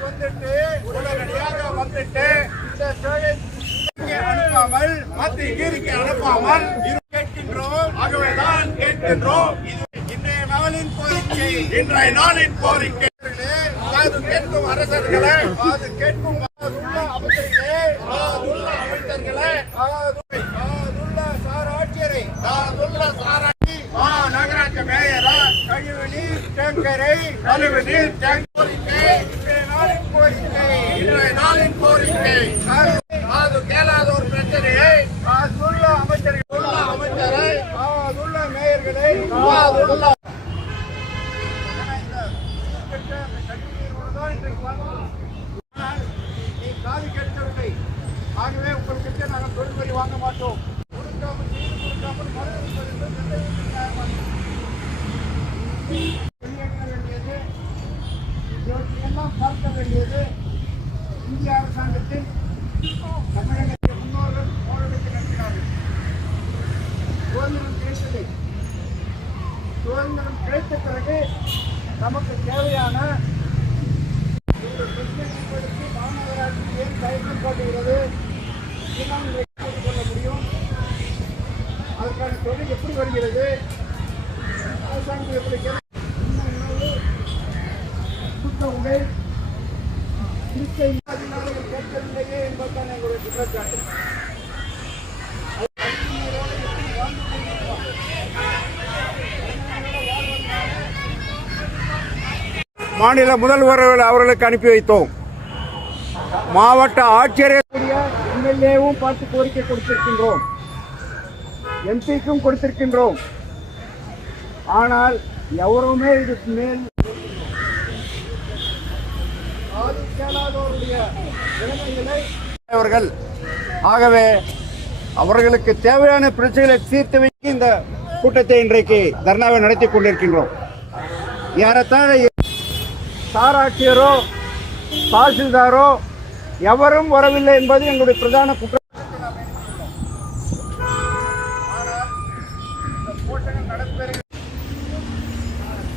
வந்துட்டு உடனடியாக வந்துட்டு இந்த அனுப்பாமல் மத்திய கீரிக்கு அனுப்பாமல் இரு கேட்கின்றோம். ஆகவேதான் கேட்கின்றோம். இது இன்றைய நாளின் கோரிக்கை. இன்றைய நாளின் கோரிக்கை. காது கேட்கும் அரசர்களே காது கேட்கும் காதுள்ள அமைச்சர்களே காதுள்ள அமைச்சர்களே காது- காதுள்ள சார் ஆட்சியரை காதுள்ள சாராட்சி மா நகராட்சி மேயரா கழிவு நீர் டேங்கரை கழிவு நீர் டேங்க் கோரிக்கை இன்றைய நாளின் கோரிக்கை இன்றைய நாளின் கோரிக்கை காது- காது கேளாத ஒரு பிரச்சனையை காதுள்ள அமைச்சர்கள் உள்ள அமைச்சரை காதுள்ள மேயர்களை காதுள்ள நீ காது ஆகவே உங்களுக்கு நாங்கள் தொழில் வரி வாங்க மாட்டோம். கொடுக்காமல் செய்து கொடுக்காமல் வேண்டியது இவற்றையெல்லாம் பார்க்க வேண்டியது இந்திய அரசாங்கத்தின் தமிழகத்தின் முன்னோர்கள் போராட்டத்தை நடத்தினார்கள் சுதந்திரம் கிடைத்தது சுதந்திரம் கிடைத்த பிறகு நமக்கு தேவையான இந்த பிரச்சனையை மாநகராட்சி ஏன் தயக்கம் காட்டுகிறது கொள்ள முடியும் அதற்கான தொழில் எப்படி வருகிறது அரசாங்கம் எப்படி சுத்த உடை கேட்கவில்லையே என்பதுதான் எங்களுடைய குற்றச்சாட்டு மாநில முதல்வர் அவர்களுக்கு அனுப்பி வைத்தோம். மாவட்ட ஆட்சியரே எம்எல்ஏவும் பார்த்து கோரிக்கை கொடுத்திருக்கின்றோம். எம்பிக்கும் கொடுத்திருக்கின்றோம். ஆனால் எவருமே இதுக்கு மேல் அவர்கள் ஆகவே அவர்களுக்கு தேவையான பிரச்சனைகளை தீர்த்து வைக்க இந்த கூட்டத்தை இன்றைக்கு தர்ணாவை நடத்தி கொண்டிருக்கின்றோம். ஏறத்தாழ சாராட்சியரோ தாசில்தாரோ எவரும் வரவில்லை என்பது எங்களுடைய பிரதான குற்றம்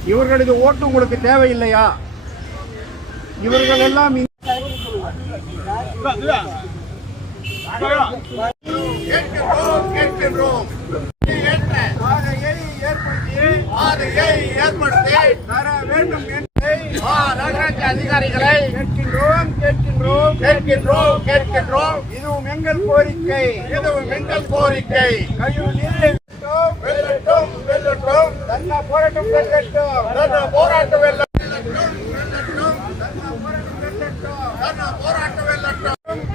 இவர்களது ஓட்டு உங்களுக்கு தேவையில்லையா? இவர்கள் எல்லாம் ஏற்படுத்தி ஏற்படுத்தி. அதிகாரிகளை கேட்கின்றோம் கேட்கின்றோம். கேட்கின்றோம் கேட்கின்றோம். இதுவும் எங்கள் கோரிக்கை. இதுவும் எங்கள் கோரிக்கை. கழிவு நீரை வெல்லட்டும், வெல்லட்டும் தன்னா போராட்டம் வெல்லட்டும் தன்னா போராட்டம் வெல்லட்டும்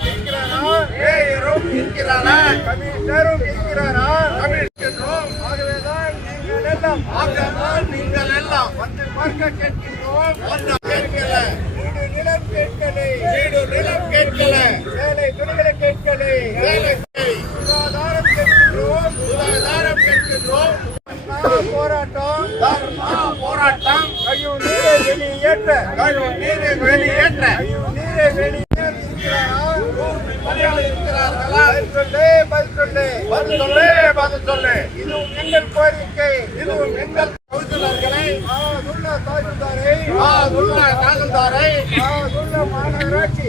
இருக்கிறாரா மேயரும் இருக்கிறாரா கமிஷனரும் இருக்கிறாரா கமிஷனரும் ஆகவேதான் நீங்கள் எல்லாம் ஆகவேதான் நீங்கள் எல்லாம் வந்து பார்க்க கேட்கின்றோம் கேட்கல வீடு நிலம் கேட்கலை வீடு நிலம் கேட்கல வேலை துணிகளை கேட்கலை வேலை சுகாதாரம் கேட்கின்றோம் சுகாதாரம் கேட்கின்றோம் போராட்டம் போராட்டம் கழிவு நீரை வெளியேற்ற கழிவு நீரை வெளியேற்ற கழிவு நீரை வெளியேற்ற இருக்கிறாரா பதில் சொல்லு இதுவும் எங்கள் கோரிக்கை இதுவும் எங்கள் மாநகராட்சி.